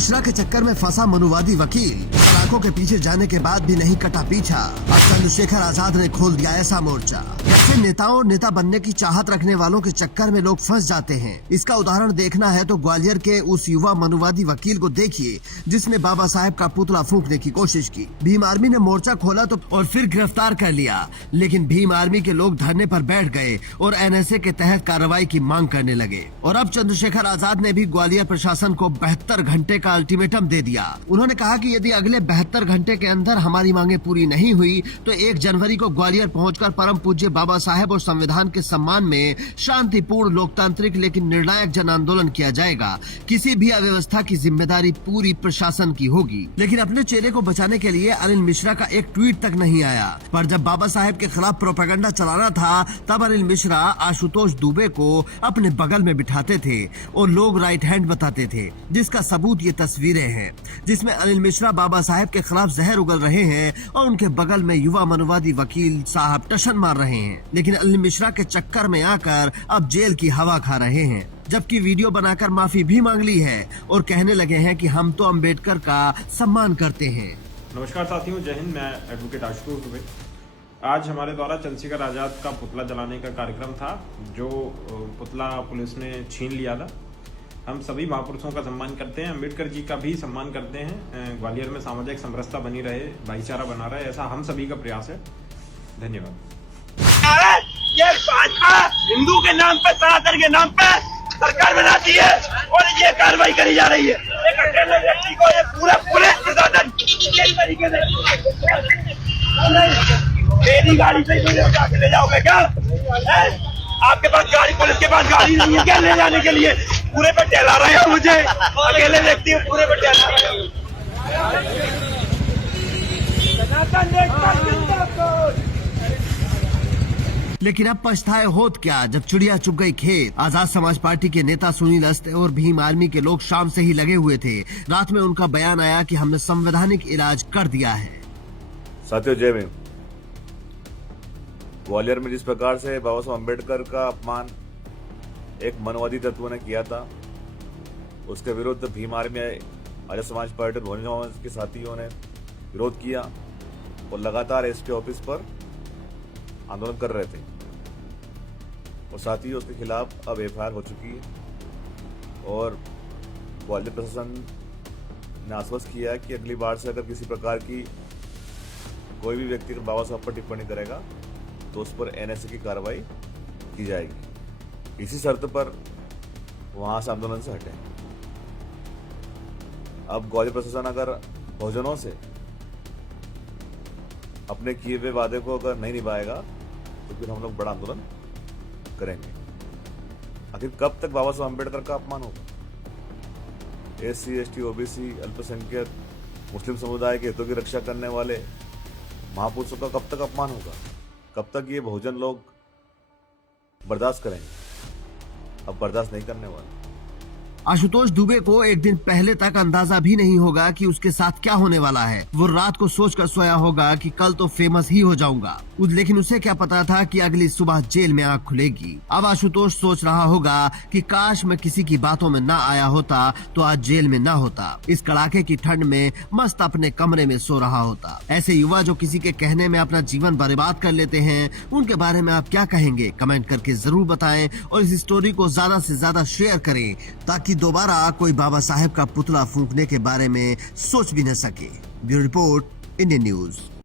मिश्रा के चक्कर में फंसा मनुवादी वकील, सलाखों के पीछे जाने के बाद भी नहीं कटा पीछा। अब चंद्रशेखर आजाद ने खोल दिया ऐसा मोर्चा। कैसे नेताओं और नेता बनने की चाहत रखने वालों के चक्कर में लोग फंस जाते हैं, इसका उदाहरण देखना है तो ग्वालियर के उस युवा मनुवादी वकील को देखिए जिसने बाबा साहेब का पुतला फूंकने की कोशिश की। भीम आर्मी ने मोर्चा खोला तो और फिर गिरफ्तार कर लिया, लेकिन भीम आर्मी के लोग धरने पर बैठ गए और एनएसए के तहत कार्रवाई की मांग करने लगे। और अब चंद्रशेखर आजाद ने भी ग्वालियर प्रशासन को 72 घंटे का अल्टीमेटम दे दिया। उन्होंने कहा कि यदि अगले 72 घंटे के अंदर हमारी मांगे पूरी नहीं हुई तो 1 जनवरी को ग्वालियर पहुंचकर परम पूज्य बाबा साहेब और संविधान के सम्मान में शांतिपूर्ण, लोकतांत्रिक लेकिन निर्णायक जन आंदोलन किया जाएगा। किसी भी अव्यवस्था की जिम्मेदारी पूरी प्रशासन की होगी। लेकिन अपने चेहरे को बचाने के लिए अनिल मिश्रा का एक ट्वीट तक नहीं आया। पर जब बाबा साहेब के खिलाफ प्रोपेगेंडा चलाना था तब अनिल मिश्रा आशुतोष दुबे को अपने बगल में बिठाते थे और लोग राइट हैंड बताते थे, जिसका सबूत ये तस्वीरें हैं जिसमें अनिल मिश्रा बाबा साहेब के खिलाफ जहर उगल रहे हैं और उनके बगल में युवा मनुवादी वकील साहब टशन मार रहे हैं। लेकिन अनिल मिश्रा के चक्कर में आकर अब जेल की हवा खा रहे हैं, जबकि वीडियो बनाकर माफी भी मांग ली है और कहने लगे हैं कि हम तो अम्बेडकर का सम्मान करते हैं। नमस्कार साथियों, जय हिंद। मैं एडवोकेट आशुतोष दुबे। आज हमारे द्वारा चंद्रशेखर आजाद का पुतला जलाने का कार्यक्रम था, जो पुतला पुलिस ने छीन लिया था। हम सभी महापुरुषों का सम्मान करते हैं, अम्बेडकर जी का भी सम्मान करते हैं। ग्वालियर में सामाजिक समरसता बनी रहे, भाईचारा बना रहे, ऐसा हम सभी का प्रयास है। धन्यवाद। ये भाजपा हिंदू के नाम पे, सनातन के नाम पे सरकार बनाती है और ये कार्रवाई करी जा रही है। एक अकेले व्यक्ति को ये पूरा पुलिस प्रशासन इस तरीके से मेरी गाड़ी से मुझे उठा के ले जाओगे क्या? आपके पास गाड़ी, पुलिस के पास गाड़ी नहीं है क्या ले जाने के लिए? पूरे पे टहला रहे हो मुझे, अकेले व्यक्ति पूरे पे टहला रहे हो। लेकिन अब पछताए होत क्या जब चिड़िया चुग गई खेत। आजाद समाज पार्टी के नेता सुनील अस्ते और भीम आर्मी के लोग शाम से ही लगे हुए थे। रात में उनका बयान आया कि हमने संवैधानिक इलाज कर दिया है। साथियों, जय भीम। ग्वालियर में जिस प्रकार से बाबा साहब अम्बेडकर का अपमान एक मनवादी तत्व ने किया था, उसके विरुद्ध भीम आर्मी, आजाद समाज पार्टी, बहुजन समाज के साथियों ने विरोध किया और लगातार एसपी ऑफिस पर आंदोलन कर रहे थे। और साथ ही उसके खिलाफ अब एफआईआर हो चुकी है और ग्वालियर प्रशासन ने आश्वस्त किया है कि अगली बार से अगर किसी प्रकार की कोई भी व्यक्ति बाबा साहब पर टिप्पणी करेगा तो उस पर एनएसए की कार्रवाई की जाएगी। इसी शर्त पर वहां से आंदोलन से हटे। अब ग्वालियर प्रशासन अगर बहुजनों से अपने किए हुए वादे को अगर नहीं निभाएगा तो फिर हम लोग बड़ा आंदोलन करेंगे। आखिर कब तक बाबा साहब अम्बेडकर का अपमान होगा? एससी, एसटी, ओबीसी, अल्पसंख्यक, मुस्लिम समुदाय के हितों की रक्षा करने वाले महापुरुषों का कब तक अपमान होगा? कब तक ये बहुजन लोग बर्दाश्त करेंगे? अब बर्दाश्त नहीं करने वाले। आशुतोष दुबे को एक दिन पहले तक अंदाजा भी नहीं होगा कि उसके साथ क्या होने वाला है। वो रात को सोचकर सोया होगा कि कल तो फेमस ही हो जाऊंगा, लेकिन उसे क्या पता था कि अगली सुबह जेल में आंख खुलेगी। अब आशुतोष सोच रहा होगा कि काश मैं किसी की बातों में ना आया होता तो आज जेल में ना होता, इस कड़ाके की ठंड में मस्त अपने कमरे में सो रहा होता। ऐसे युवा जो किसी के कहने में अपना जीवन बर्बाद कर लेते हैं, उनके बारे में आप क्या कहेंगे? कमेंट करके जरूर बताएं और इस स्टोरी को ज्यादा से ज्यादा शेयर करें ताकि दोबारा कोई बाबा साहेब का पुतला फूंकने के बारे में सोच भी न सके। Bureau report, Indian news.